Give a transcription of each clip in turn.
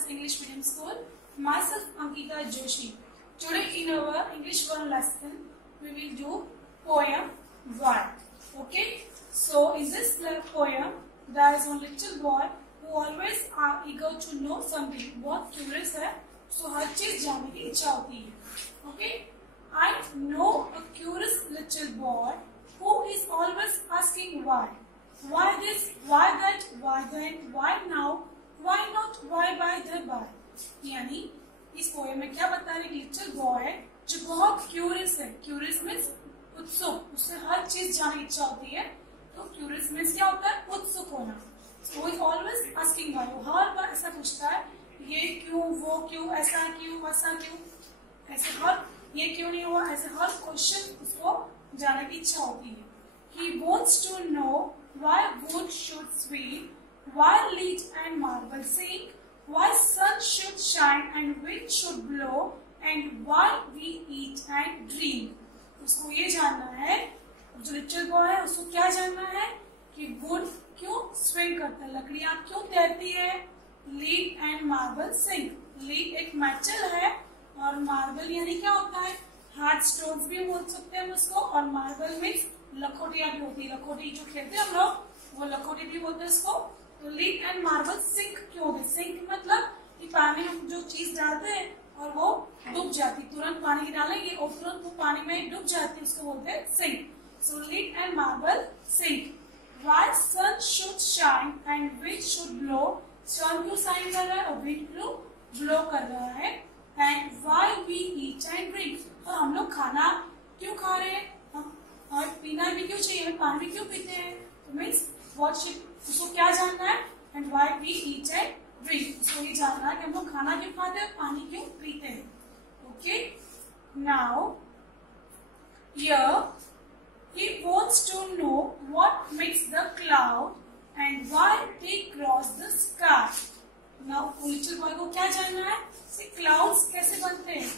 Buzz English Medium School. Myself Ankita Joshi. Today in our English 1 lesson, we will do poem Why. Okay. So in this poem, there is one little boy who always are eager to know something. बहुत curious है, so हर चीज जानने की इच्छा होती है. Okay. I know a curious little boy who is always asking why. Why this? Why that? Why then? Why now? Why not? Why by the by? यानी इस पोएम में क्या बता रहे लिटिल बॉय है जो बहुत क्यूरियस है. क्यूरियस मीन्स उत्सुक, उससे हर चीज जानने की इच्छा होती है. तो क्यूरियस मीन्स क्या होता है? उत्सुक होना. So he always asking why. वो हर बार ऐसा पूछता है, ये क्यों, वो क्यों, ऐसा क्यों, वैसा क्यों, ऐसे हर ये क्यों नहीं हुआ, ऐसे हर क्वेश्चन उसको जानने की इच्छा होती है. He wants to know why wood should swing, why lead and marble sing, why sun should shine and wind should blow, and why we eat and dream. उसको ये जानना है, जो लिटिल बॉय है उसको क्या जानना है कि वुड क्यों स्विंग करता है, लकड़ियां क्यों तैरती है, lead and marble sink. Lead एक मेटल है और मार्बल यानी क्या होता है, हार्ड स्टोन्स भी बोल सकते हैं उसको, और मार्बल मीन्स लखोटियां भी होती है. लखोटी जो खेलते हैं हम लोग, वो लखोटी भी बोलते हैं इसको. तो लीड एंड मार्बल सिंक क्यों होते? सिंक मतलब कि पानी में जो चीज डालते हैं और वो डूब जाती, तुरंत पानी डालेंगे और तुरंत वो पानी में डूब जाती, उसको बोलते हैं sink. So lead and marble sink. Why sun should shine and wind should blow. Sun क्यों शाइन कर रहा है और विंड क्यों ब्लो कर रहा है. And why we eat and drink. और हम लोग खाना क्यों खा रहे हैं और पीना भी क्यों चाहिए, हम पानी भी क्यों पीते हैं. तो मीन्स व्हाट शुड, उसको क्या जानना है. And why we eat and drink, उसको ये जानना है कि हम लोग खाना क्यों खाते हैं, पानी क्यों पीते हैं. Okay. Now here he wants to know what makes the cloud and why they cross the sky. Now little boy को क्या जानना है कि क्लाउड्स कैसे बनते हैं,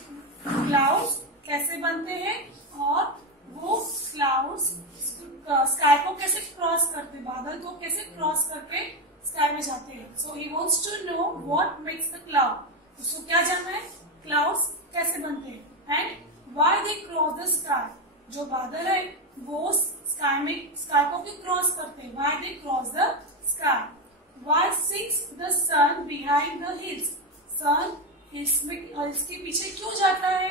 क्लाउड्स कैसे बनते हैं और वो क्लाउड्स स्काई को कैसे क्रॉस करते हैं, बादल को कैसे क्रॉस करके स्काई में जाते हैं. So he wants to know what makes the cloud. उसको क्या जानना है, क्लाउड्स कैसे बनते हैं and why they cross the sky. जो बादल है वो स्काई को क्यों क्रॉस करते हैं, why they cross the sky. Why sinks the sun behind the hills. Sun hills के पीछे क्यों जाता है.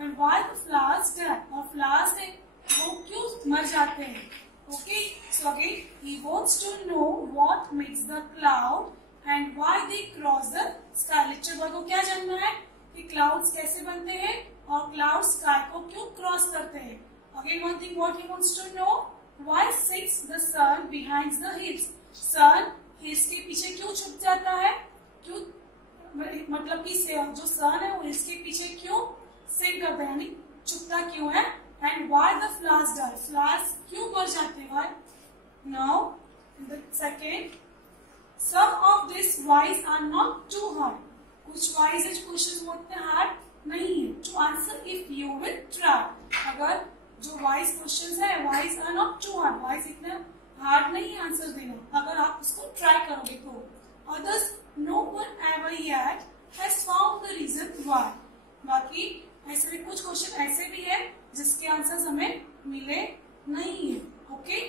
And why the flowers die. और फ्लावर्स है वो क्यों मर जाते हैं. Okay. So again he wants to know what makes the cloud and why they cross the sky. Little boy को क्या जानना है कि क्लाउड्स कैसे बनते हैं और क्लाउड स्काई को क्यों क्रॉस करते हैं. Again one thing what he wants to know, why sinks the sun behind the hills. sun hills के पीछे क्यों छुप जाता है, क्यों मतलब कि जो सन है वो हिल्स के पीछे क्यों सिंक करता है, यानी छुपता क्यों है. And why the flowers die. flowers क्यों मर जाते हैं. why. Now the second, some of these whys are not too hard. कुछ whys है जो क्वेश्चन बहुत हार्ड नहीं है to answer if you will try. अगर जो वाइज क्वेश्चंस है, whys are not too hard, whys इतना हार्ड नहीं आंसर देना अगर आप उसको ट्राई करोगे तो. Others no one ever yet has found the reason why. बाकी ऐसे भी कुछ क्वेश्चन ऐसे भी है जिसके आंसर्स हमें मिले नहीं है. Okay.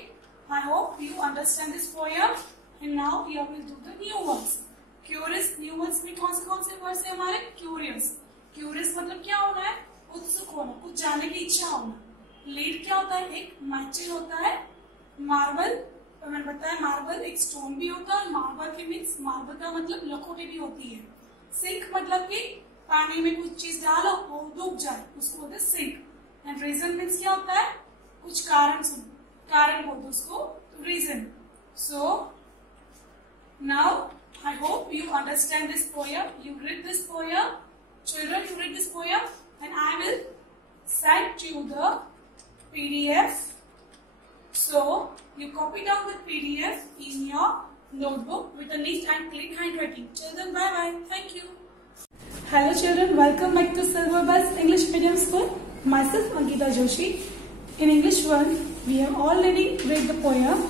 I hope you understand this poem and now we will do the new words. Curious. New words में कौन से वर्ड्स है हमारे. क्यूरियस. क्यूरियस मतलब क्या होना है, उत्सुक होना, कुछ जानने की इच्छा होना. लीड क्या होता है, एक मेटल होता है. मार्बल तो मैंने बताया मार्बल एक स्टोन भी होता है, और मार्बल के मीन्स मार्बल का मतलब लखोटी भी होती है. सिंक मतलब कि पानी में कुछ चीज डालो और डूब जाए, उसको बोलते हैं सिंक. एंड रीजन मीन्स क्या होता है, कुछ कारण बोलते उसको reason. So now I hope you understand this poem. You read this poem. Children, you read this poem and I will send you the PDF. So you copy down the PDF in your notebook with a neat and clean handwriting. Children, bye bye. Thank you. Hello children, welcome back to Silver Buzz English Medium School. Myself Ankita Joshi. In English 1, we have already read the poem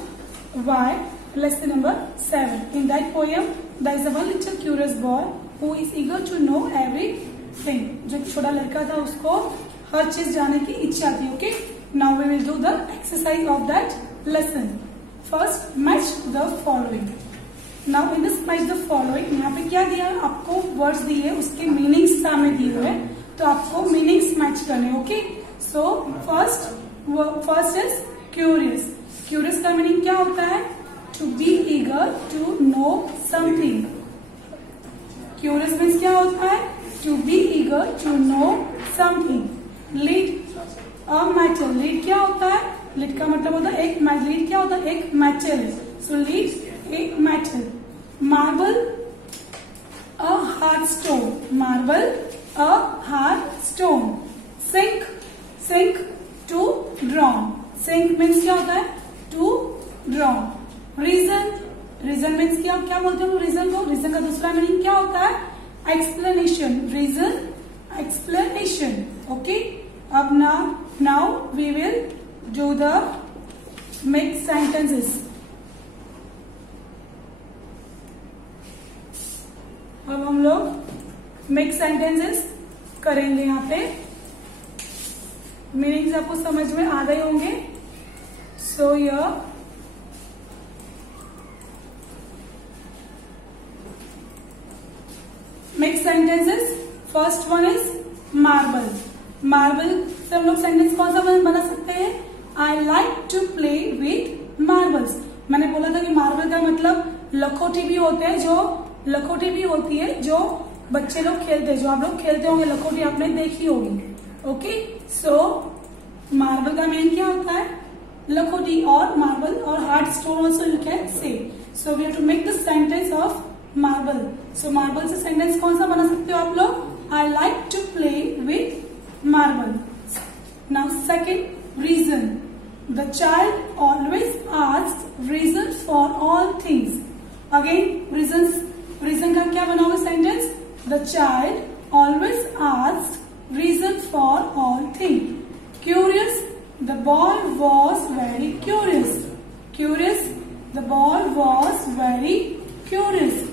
Why, lesson number 7. In that poem, there is a one little curious boy who is eager to know everything. जो छोटा लड़का था उसको हर चीज जानने की इच्छा थी. Okay, now we will do the exercise of that lesson. First, match the following. Now in this match the following, यहाँ पे क्या दिया है आपको, वर्ड्स दिए, उसके मीनिंग्स सामने दिए हुए हैं, तो आपको मीनिंग्स मैच करने. Okay, so first is curious. Curious का मीनिंग क्या होता है? To be eager to know something. Curious means क्या होता है? To be eager to know something. Lead a matter. Lead क्या होता है? लीड का मतलब होता है एक. लीड क्या होता है? एक मैटर. सो लीड एक matter. Marble a hard stone. Marble a hard stone. Sink. Sink to drown. Sink means क्या होता है? To drown. Reason. Reason means क्या बोलते हैं रीजन को? रीजन का दूसरा मीनिंग क्या होता है? एक्सप्लेनेशन. Reason explanation. ओके, अब now we will do the make sentences. अब हम लोग मेक सेंटेंसेस करेंगे. यहाँ पे मीनिंग्स आपको समझ में आ गए होंगे. So you're make sentences. First one is marble. Marble से हम लोग सेंटेंस कौन सा बना सकते हैं? I like to play with marbles. मैंने बोला था कि मार्बल का मतलब लखोटी भी होते हैं, जो लखोटी भी होती है जो बच्चे लोग खेलते हैं, जो आप लोग खेलते होंगे लखोटी आपने देखी होगी. ओके, सो मार्बल का मीनिंग क्या होता है? लखोटी. और मार्बल और hard stone also you can say. So we have to make the sentence of marble. So marble से सेंटेंस कौन सा बना सकते हो आप लोग? I like to play with marble. Now second, reason. The child always asks reason for all things. Again reason का क्या बना हुआ sentence? The child always asks reason for all thing. Curious. The boy was very curious. Curious. The boy was very curious.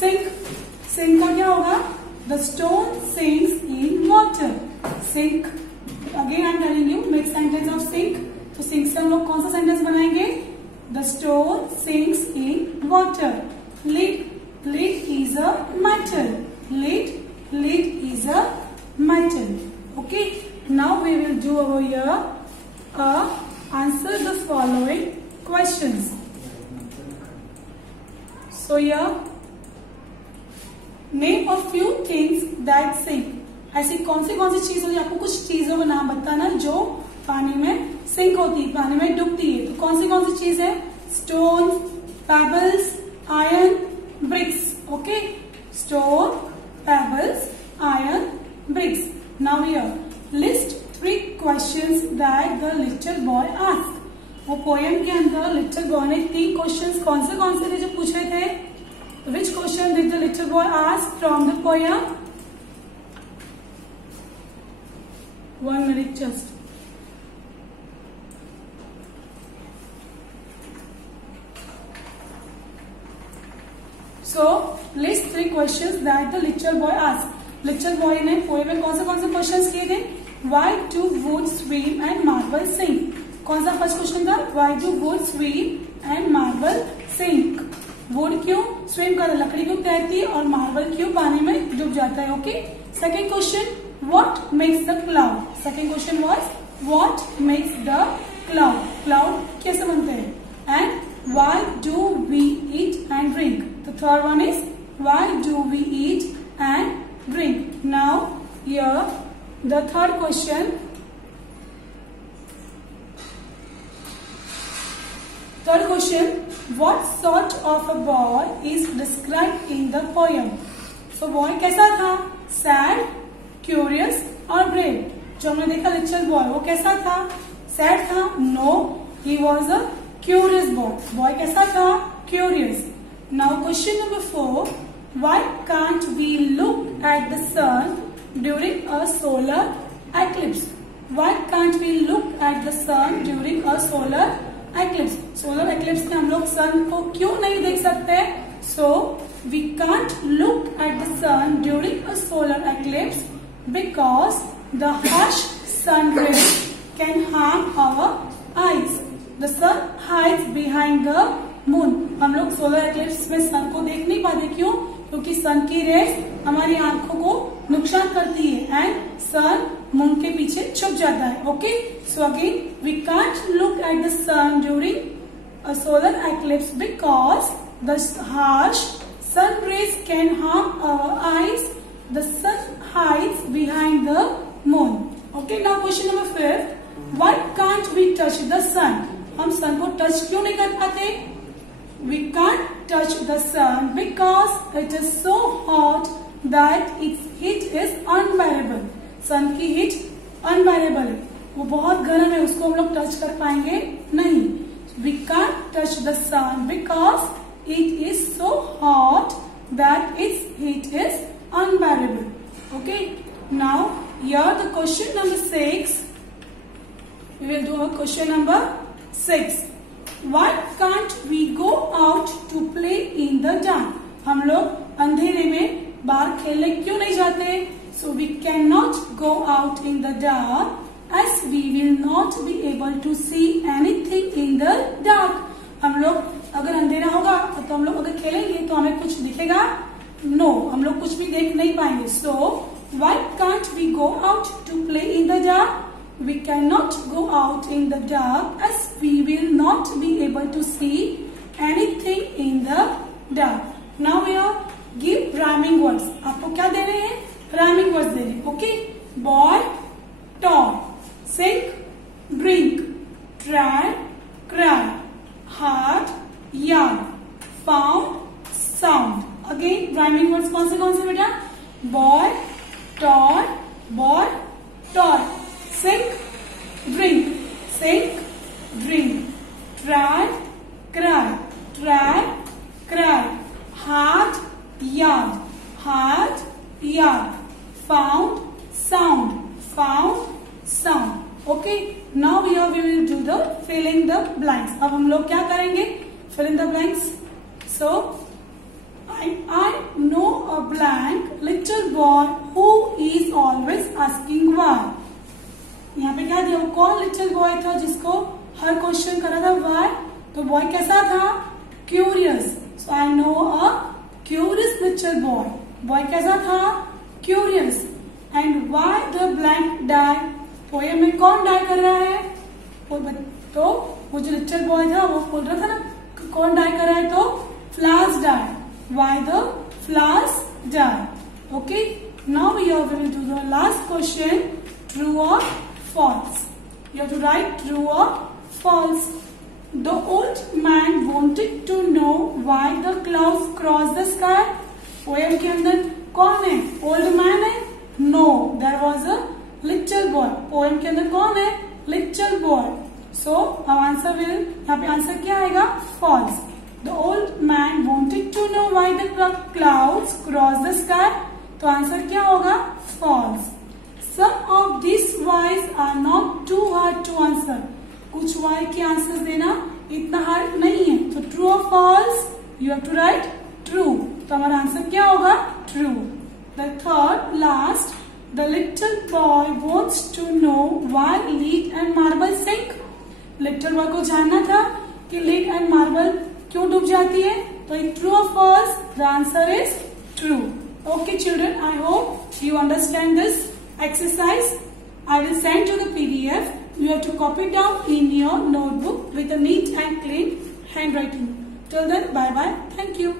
Sink. Sink का क्या होगा? The stone sinks in water. Sink. Again I am telling you make sentence of sink. तो sink से हम लोग कौन सा sentence बनाएंगे? The stone sinks in water. Lead. Lead is a metal. Lead is a metal. Okay, now we will do over here answer the following questions. So here name a few things that sink. ऐसी कौन सी चीज होती है? आपको कुछ चीजों का नाम बताना जो पानी में सिंक होती है, पानी में डूबती है. तो कौन सी चीज है? Stone, pebbles, iron, bricks. Okay, stone, pebbles, iron, bricks. Now here list 3 questions that the little boy asked. वो पोएम के अंदर लिटिल बॉय ने 3 क्वेश्चंस कौन से थे जो पूछे थे? Which question did the little boy ask from the poem? 1 minute just. So list 3 questions that the little boy asked. Little boy ने पोएम में कौन से क्वेश्चंस किए थे? Why do wood swim and marble sink? कौन सा first question था? Why do wood swim and marble sink? Would क्यों स्विम कर, लकड़ी क्यों तैरती है, और मार्बल क्यों पानी में डूब जाता है. Okay, second question, what makes the cloud. Second question was what makes the cloud. Cloud कैसे बनते हैं? And why do we eat and drink. The third one is why do we eat and drink. Now here the third question. Third question, what sort of a boy is described in the poem? So boy कैसा था? Sad, curious और brave. जो हमने देखा little boy वो कैसा था? Sad था? No, he was a curious boy. Boy कैसा था? Curious. Now question number 4, why can't we look at the sun during a solar eclipse? Why can't we look at the sun during a solar eclipse? Solar eclipse में हम लोग सन को क्यों नहीं देख सकते? So we can't look at the sun during a solar eclipse because the harsh sun rays can harm our eyes. The sun hides behind the moon. हम लोग सोलर एक्लिप्स में सन को देख नहीं पाते, क्यों? क्योंकि सन की रेस हमारी आंखों को नुकसान करती है एंड सन मून के पीछे छुप जाता है. Okay, so again we can't look at the sun during a solar eclipse because the harsh sun rays can harm our eyes. The sun hides behind the moon. Okay, now question number 5. Why can't we touch the sun? हम sun को touch क्यों नहीं कर पाते? We can't touch the sun because it is so hot that its heat is unbearable. sun की heat unbearable है, वो बहुत गर्म है, उसको हम लोग touch कर पाएंगे नहीं. We can't touch the sun because it is so hot that its heat is unbearable. Okay, now here the question number 6. We will do a question number 6. Why can't we go out to play in the dark? हम लोग अंधेरे में बाहर खेलने क्यों नहीं जाते? So we cannot go out in the dark as we will not be able to see anything in the dark. हम लोग अगर अंधेरा होगा तो हम लोग अगर खेलेंगे तो हमें कुछ दिखेगा? नो, हम लोग कुछ भी देख नहीं पाएंगे. सो why can't we go out to play in the dark? We cannot go out in the dark as we will not be able to see anything in the dark. Now we are give rhyming words. आपको क्या दे रहे हैं? Rhyming words दे रहे हैं. Okay, boy, toy, sink, drink, try, cry, heart, yarn, found, sound. Again rhyming words कौन से बेटा? Boy, toy, sink, drink, try, cry, heart, yarn, found, sound. Okay, now here we will do the fill in the blanks. अब हम लोग क्या करेंगे? Fill in the blanks. So I know a blank little boy who is always asking why. यहाँ पे क्या दिया? वो कौन little boy था जिसको हर क्वेश्चन कर रहा था why? तो boy कैसा था? Curious. So I know a curious little boy. Boy कैसा था? Curious. And why the blank died? Poem में कौन डाई कर रहा है? तो वो जो लिटिल बॉय था वो बोल रहा था ना, कौन डाई कर रहा है? तो flowers die. Why the flowers die? Okay, now here we will do the last question. True or false? You have to write true or false. The old man wanted to know why the clouds cross the sky. Poem के अंदर कौन है? Old man है? No, there was a little boy. पोएम के अंदर कौन है? little boy. So our answer will, यहाँ पे आंसर क्या आएगा? false. The old man wanted to know why the clouds cross the sky. तो आंसर क्या होगा? false. Some of these whys are not too hard to answer. कुछ why के answer देना इतना हार्ड नहीं है. तो true or false? You have to write true. तो हमारा आंसर क्या होगा? true. The third last, the little boy wants to know why lead and marble sink. Little boy को जानना था कि lead and marble क्यों डूब जाती है. तो true or false? The answer is true. Okay children, I hope you understand this exercise. I will send you the PDF. You have to copy down in your notebook with a neat and clean handwriting. Till then, bye bye. Thank you.